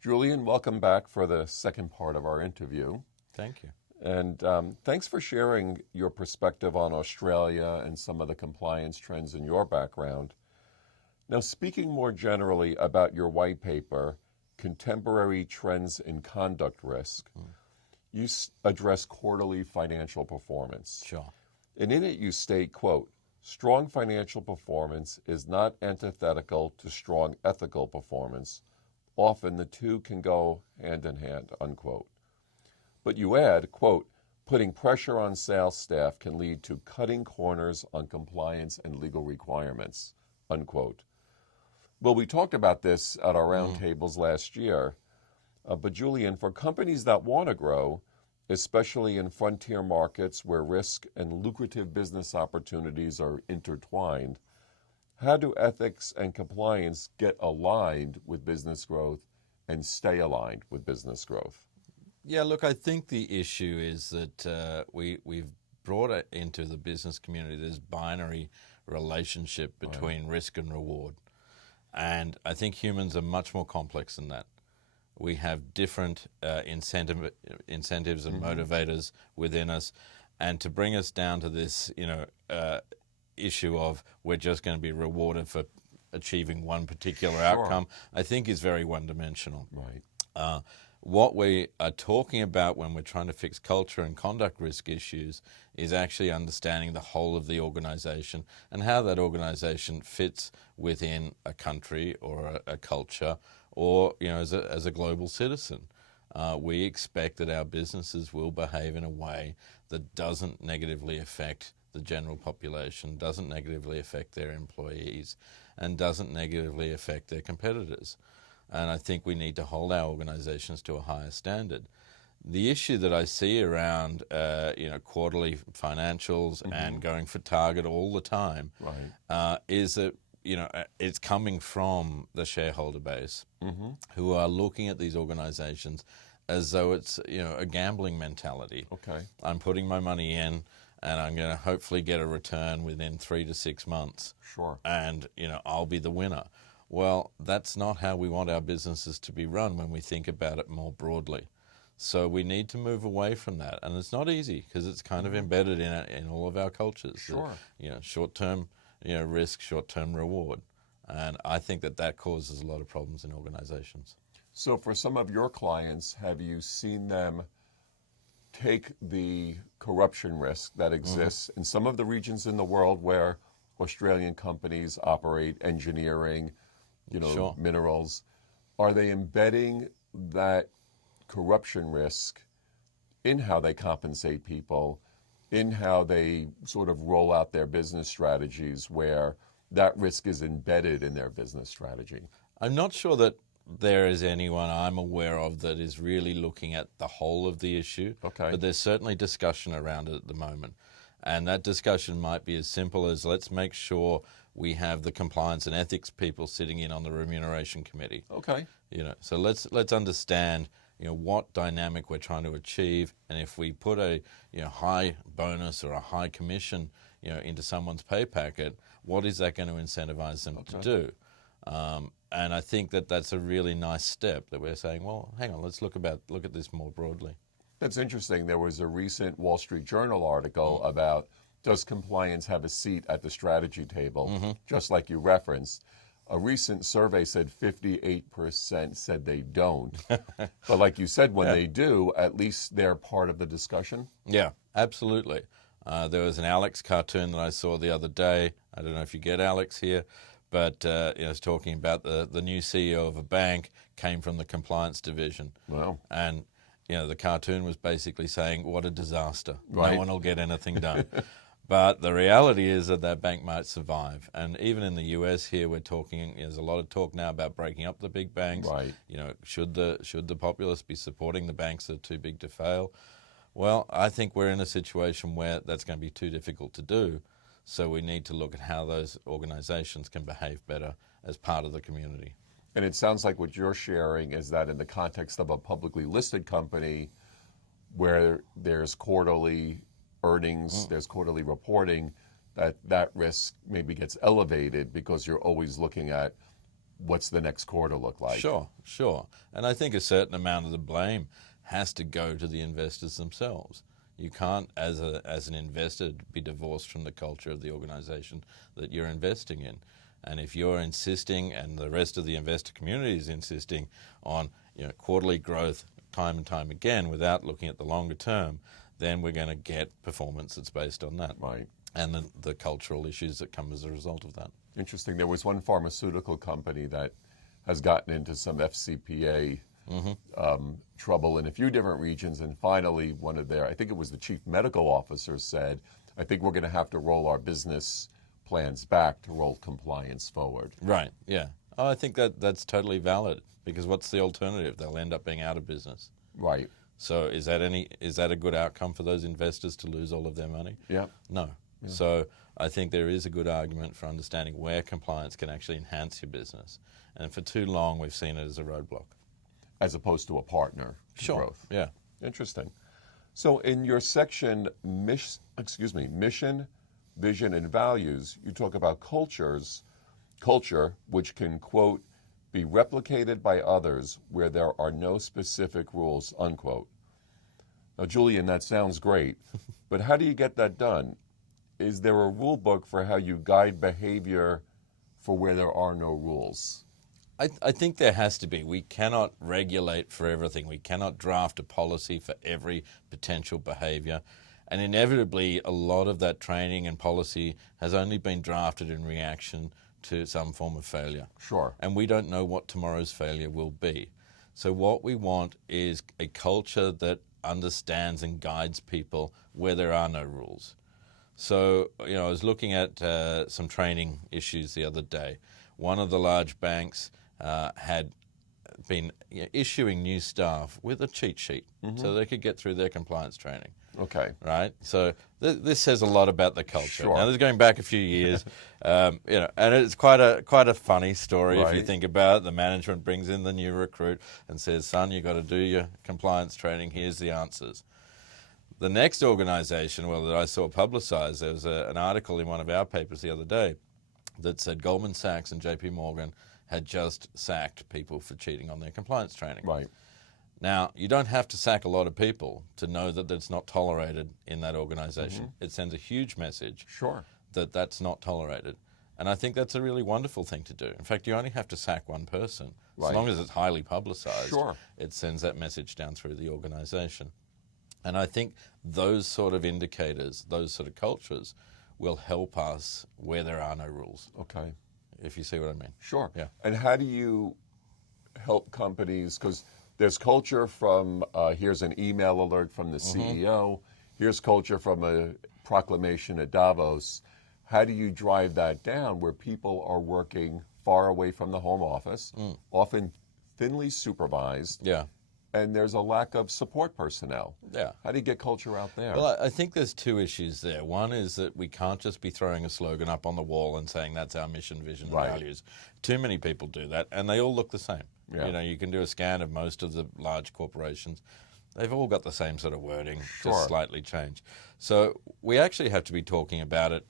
Julian, welcome back for the second part of our interview. Thank you. And thanks for sharing your perspective on Australia and some of the compliance trends in your background. Now, speaking more generally about your white paper, Contemporary Trends in Conduct Risk, you address quarterly financial performance. Sure. And in it you state, quote, strong financial performance is not antithetical to strong ethical performance. Often the two can go hand in hand, unquote. But you add, quote, putting pressure on sales staff can lead to cutting corners on compliance and legal requirements, unquote. Well, we talked about this at our roundtables last year, but Julian, for companies that want to grow, especially in frontier markets where risk and lucrative business opportunities are intertwined, how do ethics and compliance get aligned with business growth and stay aligned with business growth? Yeah, look, I think the issue is that we've brought it into the business community this binary relationship between risk and reward. And I think humans are much more complex than that. We have different incentives and motivators within us. And to bring us down to this, issue of we're just going to be rewarded for achieving one particular outcome, I think is very one-dimensional. Right. What we are talking about when we're trying to fix culture and conduct risk issues is actually understanding the whole of the organization and how that organization fits within a country or a culture or as a global citizen. We expect that our businesses will behave in a way that doesn't negatively affect the general population, doesn't negatively affect their employees, and doesn't negatively affect their competitors. And I think we need to hold our organizations to a higher standard. The issue that I see around quarterly financials and going for target all the time is that it's coming from the shareholder base who are looking at these organizations as though it's a gambling mentality. Okay. I'm putting my money in and I'm going to hopefully get a return within 3 to 6 months. Sure. And I'll be the winner. Well, that's not how we want our businesses to be run when we think about it more broadly. So we need to move away from that. And it's not easy because it's kind of embedded in all of our cultures. Sure. Short-term risk, short-term reward. And I think that causes a lot of problems in organizations. So for some of your clients, have you seen them take the corruption risk that exists in some of the regions in the world where Australian companies operate, engineering, minerals? Are they embedding that corruption risk in how they compensate people, in how they sort of roll out their business strategies where that risk is embedded in their business strategy? I'm not sure that there is anyone I'm aware of that is really looking at the whole of the issue. Okay. But there's certainly discussion around it at the moment. And that discussion might be as simple as let's make sure we have the compliance and ethics people sitting in on the remuneration committee. Okay. So let's understand what dynamic we're trying to achieve, and if we put a high bonus or a high commission into someone's pay packet, what is that going to incentivize them to do? And I think that's a really nice step that we're saying, well, hang on, let's look at this more broadly. That's interesting. There was a recent Wall Street Journal article about does compliance have a seat at the strategy table, just like you referenced. A recent survey said 58% said they don't. But like you said, when they do, at least they're part of the discussion. Yeah, absolutely. There was an Alex cartoon that I saw the other day. I don't know if you get Alex here, but it's talking about the new CEO of a bank came from the compliance division. Wow. And the cartoon was basically saying, what a disaster. Right. No one will get anything done. But the reality is that bank might survive. And even in the US here, we're talking, there's a lot of talk now about breaking up the big banks. Right. Should the populace be supporting the banks that are too big to fail? Well, I think we're in a situation where that's going to be too difficult to do. So we need to look at how those organizations can behave better as part of the community. And it sounds like what you're sharing is that in the context of a publicly listed company where there's quarterly earnings, there's quarterly reporting, that risk maybe gets elevated because you're always looking at what's the next quarter look like? Sure. And I think a certain amount of the blame has to go to the investors themselves. You can't, as an investor, be divorced from the culture of the organization that you're investing in. And if you're insisting, and the rest of the investor community is insisting on quarterly growth time and time again without looking at the longer term, then we're going to get performance that's based on that. Right. And the cultural issues that come as a result of that. Interesting. There was one pharmaceutical company that has gotten into some FCPA trouble in a few different regions, and finally one of I think it was the chief medical officer said, I think we're going to have to roll our business plans back to roll compliance forward. Right, yeah. Oh, I think that's totally valid, because what's the alternative? They'll end up being out of business. Right. So is that a good outcome for those investors to lose all of their money? Yeah. No. Yeah. So I think there is a good argument for understanding where compliance can actually enhance your business. And for too long, we've seen it as a roadblock. As opposed to a partner to growth. Yeah. Interesting. So in your section, mission, vision, and values, you talk about culture, which can, quote, be replicated by others where there are no specific rules, unquote. Now, Julian, that sounds great, but how do you get that done? Is there a rule book for how you guide behavior for where there are no rules? I think there has to be. We cannot regulate for everything. We cannot draft a policy for every potential behavior. And inevitably, a lot of that training and policy has only been drafted in reaction to some form of failure. Sure. And we don't know what tomorrow's failure will be. So what we want is a culture that understands and guides people where there are no rules. So, I was looking at some training issues the other day. One of the large banks had been issuing new staff with a cheat sheet so they could get through their compliance training. Okay. Right? So this says a lot about the culture. Sure. Now, this is going back a few years, and it's quite a funny story if you think about it. The management brings in the new recruit and says, son, you've got to do your compliance training. Here's the answers. The next organization, that I saw publicized, there was an article in one of our papers the other day that said Goldman Sachs and JP Morgan had just sacked people for cheating on their compliance training. Right. Now, you don't have to sack a lot of people to know that it's not tolerated in that organization. It sends a huge message that that's not tolerated. And I think that's a really wonderful thing to do. In fact, you only have to sack one person. As long as it's highly publicized, it sends that message down through the organization. And I think those sort of indicators, those sort of cultures, will help us where there are no rules. Okay. If you see what I mean. Sure. Yeah. And how do you help companies, because there's culture from here's an email alert from the CEO, here's culture from a proclamation at Davos. How do you drive that down where people are working far away from the home office, often thinly supervised, and there's a lack of support personnel? Yeah. How do you get culture out there? Well, I think there's two issues there. One is that we can't just be throwing a slogan up on the wall and saying that's our mission, vision, and values. Too many people do that, and they all look the same. Yeah. You can do a scan of most of the large corporations. They've all got the same sort of wording, just slightly changed. So we actually have to be talking about it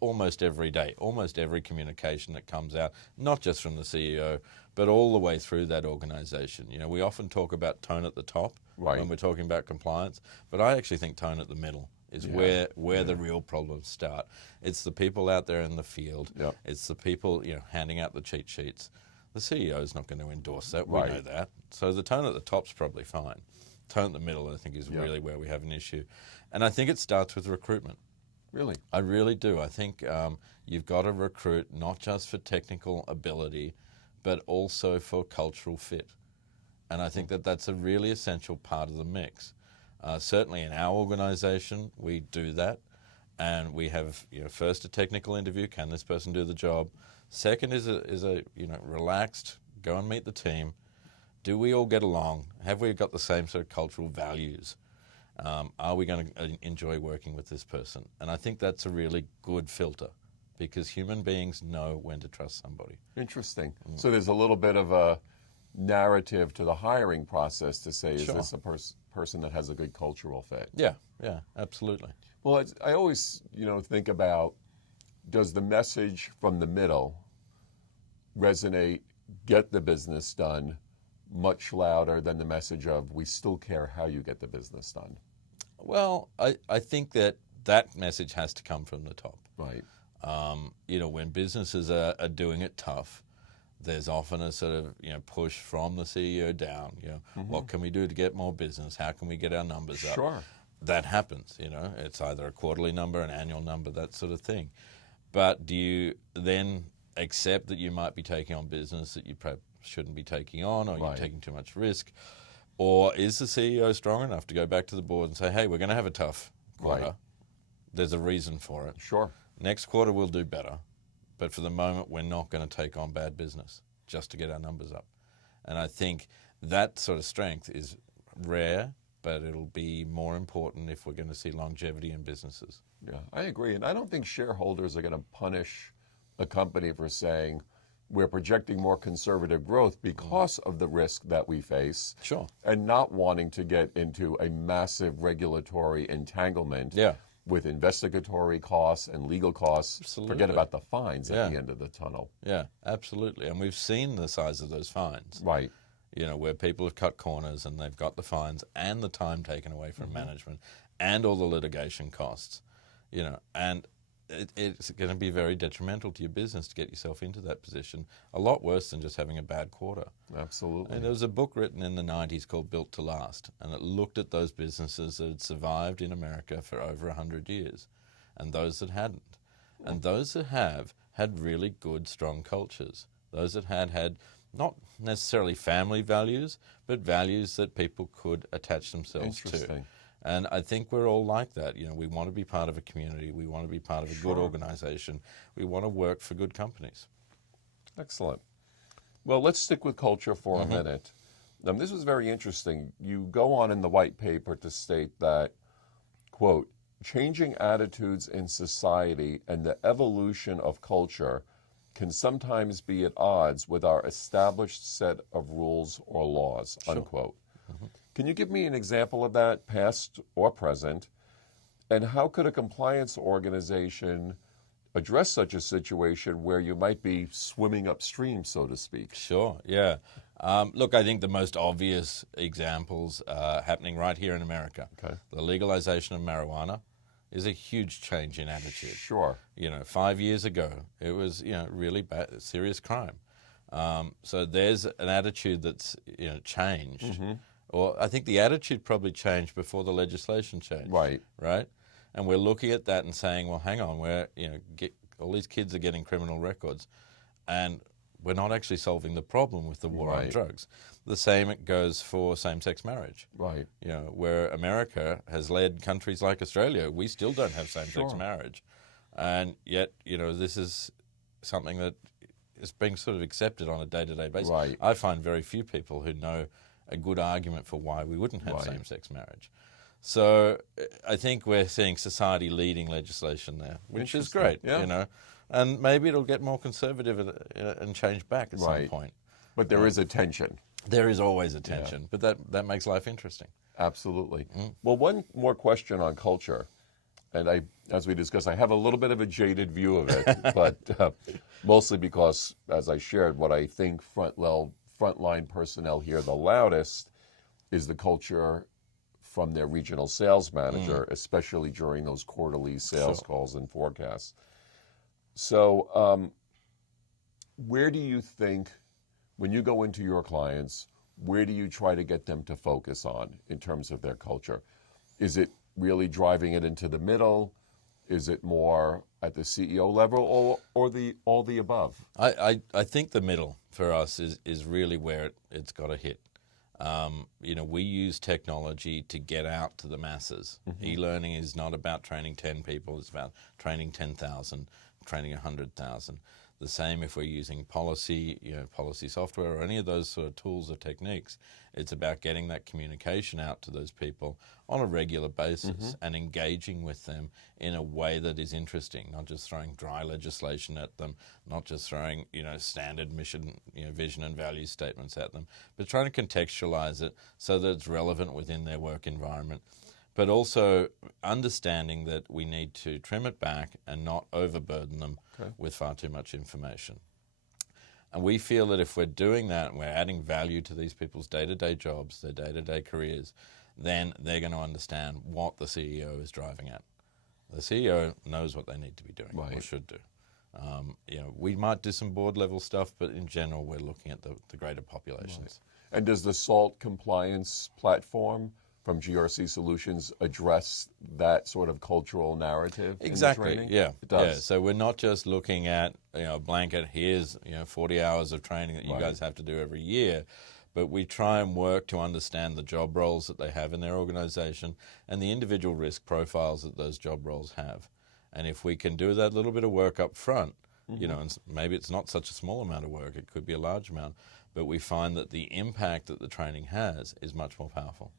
almost every day, almost every communication that comes out, not just from the CEO, but all the way through that organization. We often talk about tone at the top when we're talking about compliance, but I actually think tone at the middle is where the real problems start. It's the people out there in the field. It's the people handing out the cheat sheets. The CEO is not going to endorse that. We know that. So the tone at the top's probably fine. Tone at the middle, I think, is really where we have an issue. And I think it starts with recruitment. Really? I really do. I think you've got to recruit not just for technical ability, but also for cultural fit. And I think that's a really essential part of the mix. Certainly in our organization, we do that. And we have, first a technical interview. Can this person do the job? Second is a relaxed, go and meet the team. Do we all get along? Have we got the same sort of cultural values? Are we going to enjoy working with this person? And I think that's a really good filter, because human beings know when to trust somebody. Interesting. So there's a little bit of a narrative to the hiring process to say, is this a person that has a good cultural fit? Yeah, absolutely. Well, I always, think about, does the message from the middle resonate get the business done much louder than the message of we still care how you get the business done? Well, I think that message has to come from the top. Right. When businesses are doing it tough, there's often a sort of push from the CEO down. What can we do to get more business? How can we get our numbers up? Sure. That happens. It's either a quarterly number, an annual number, that sort of thing. But do you then accept that you might be taking on business that you perhaps shouldn't be taking on, or you're taking too much risk? Or is the CEO strong enough to go back to the board and say, hey, we're going to have a tough quarter. Right. There's a reason for it. Sure. Next quarter we'll do better. But for the moment, we're not going to take on bad business just to get our numbers up. And I think that sort of strength is rare, but it'll be more important if we're going to see longevity in businesses. Yeah, I agree. And I don't think shareholders are going to punish a company for saying we're projecting more conservative growth because of the risk that we face. Sure. And not wanting to get into a massive regulatory entanglement with investigatory costs and legal costs. Absolutely. Forget about the fines at the end of the tunnel. Yeah, absolutely. And we've seen the size of those fines. Right. Where people have cut corners and they've got the fines and the time taken away from management and all the litigation costs, and it's going to be very detrimental to your business to get yourself into that position. A lot worse than just having a bad quarter. Absolutely. And there was a book written in the 90s called Built to Last, and it looked at those businesses that had survived in America for over 100 years and those that hadn't. And those that have had really good, strong cultures. Those that had not necessarily family values, but values that people could attach themselves to. And I think we're all like that. We want to be part of a community. We want to be part of a good organization. We want to work for good companies. Excellent. Well, let's stick with culture for a minute. This was very interesting. You go on in the white paper to state that, quote, changing attitudes in society and the evolution of culture can sometimes be at odds with our established set of rules or laws, unquote. Can you give me an example of that, past or present? And how could a compliance organization address such a situation where you might be swimming upstream, so to speak? Sure, yeah. Look, I think the most obvious examples are happening right here in America. Okay. The legalization of marijuana is a huge change in attitude. Sure. 5 years ago, it was, really bad, serious crime. So there's an attitude that's, changed. Or I think the attitude probably changed before the legislation changed. Right. Right? And we're looking at that and saying, well, hang on, all these kids are getting criminal records, and we're not actually solving the problem with the war on drugs. The same goes for same-sex marriage. Right. Where America has led countries like Australia, we still don't have same-sex marriage. And yet, this is something that is being sort of accepted on a day-to-day basis. Right. I find very few people who know a good argument for why we wouldn't have same-sex marriage. So I think we're seeing society leading legislation there, which is great, and maybe it'll get more conservative and change back at some point. But there is a tension. There is always a tension, but that makes life interesting. Absolutely. Well, one more question on culture, and as we discussed, I have a little bit of a jaded view of it, but mostly because, as I shared, what I think frontline personnel hear the loudest is the culture from their regional sales manager, especially during those quarterly sales calls and forecasts. So where do you think, when you go into your clients, where do you try to get them to focus on in terms of their culture? Is it really driving it into the middle? Is it more at the CEO level, or all the above? I think the middle for us is really where it's got to hit. We use technology to get out to the masses. E-learning is not about training 10 people, it's about training 10,000, training 100,000. The same if we're using policy software or any of those sort of tools or techniques. It's about getting that communication out to those people on a regular basis and engaging with them in a way that is interesting, not just throwing dry legislation at them, not just throwing, standard mission, vision and value statements at them, but trying to contextualize it so that it's relevant within their work environment. But also understanding that we need to trim it back and not overburden them with far too much information. And we feel that if we're doing that and we're adding value to these people's day-to-day jobs, their day-to-day careers, then they're going to understand what the CEO is driving at. The CEO knows what they need to be doing or should do. We might do some board level stuff, but in general, we're looking at the greater populations. Right. And does the SALT compliance platform from GRC Solutions address that sort of cultural narrative? Exactly. In the training? Yeah. It does. Yeah. So we're not just looking at blanket. Here's 40 hours of training that you guys have to do every year. But we try and work to understand the job roles that they have in their organization and the individual risk profiles that those job roles have. And if we can do that little bit of work up front, and maybe it's not such a small amount of work, it could be a large amount, but we find that the impact that the training has is much more powerful.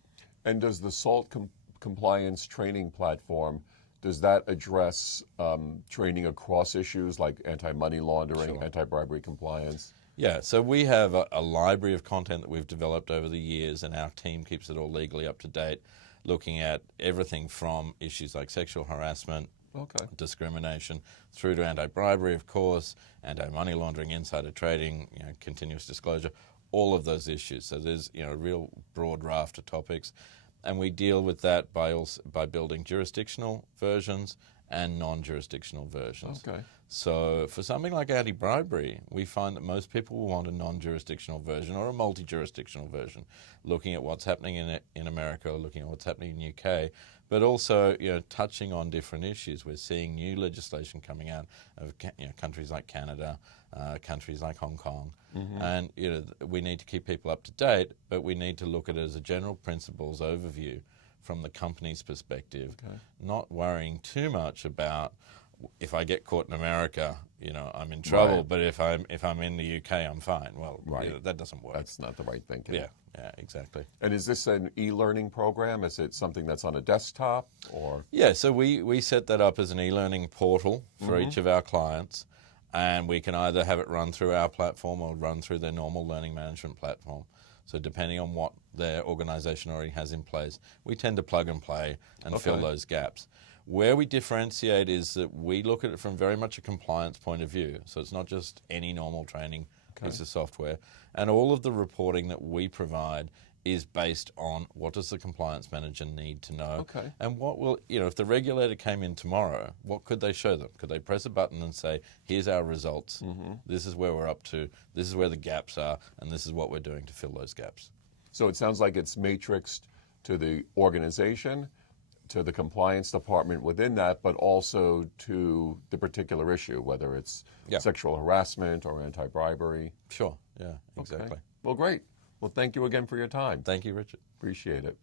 And does the SALT compliance training platform, does that address training across issues like anti-money laundering, anti-bribery compliance? Yeah, so we have a library of content that we've developed over the years, and our team keeps it all legally up to date, looking at everything from issues like sexual harassment, discrimination, through to anti-bribery, of course, anti-money laundering, insider trading, continuous disclosure, all of those issues. So there's a real broad raft of topics, and we deal with that by building jurisdictional versions and non-jurisdictional versions. Okay. So for something like anti-bribery, we find that most people will want a non-jurisdictional version or a multi-jurisdictional version, looking at what's happening in America, looking at what's happening in UK, but also touching on different issues. We're seeing new legislation coming out of countries like Canada, countries like Hong Kong, and we need to keep people up to date, but we need to look at it as a general principles overview from the company's perspective, not worrying too much about if I get caught in America, I'm in trouble. But if I'm in the UK, I'm fine. Well, that doesn't work. That's not the right thinking. Yeah, exactly. And is this an e-learning program? Is it something that's on a desktop or? Yeah, so we set that up as an e-learning portal for each of our clients, and we can either have it run through our platform or run through their normal learning management platform. So depending on what their organization already has in place, we tend to plug and play and fill those gaps. Where we differentiate is that we look at it from very much a compliance point of view. So it's not just any normal training piece of software. And all of the reporting that we provide is based on what does the compliance manager need to know. And what will, if the regulator came in tomorrow, what could they show them? Could they press a button and say, here's our results, this is where we're up to, this is where the gaps are, and this is what we're doing to fill those gaps. So it sounds like it's matrixed to the organization, to the compliance department within that, but also to the particular issue, whether it's sexual harassment or anti-bribery. Sure, yeah, exactly. Well, great. Well, thank you again for your time. Thank you, Richard. Appreciate it.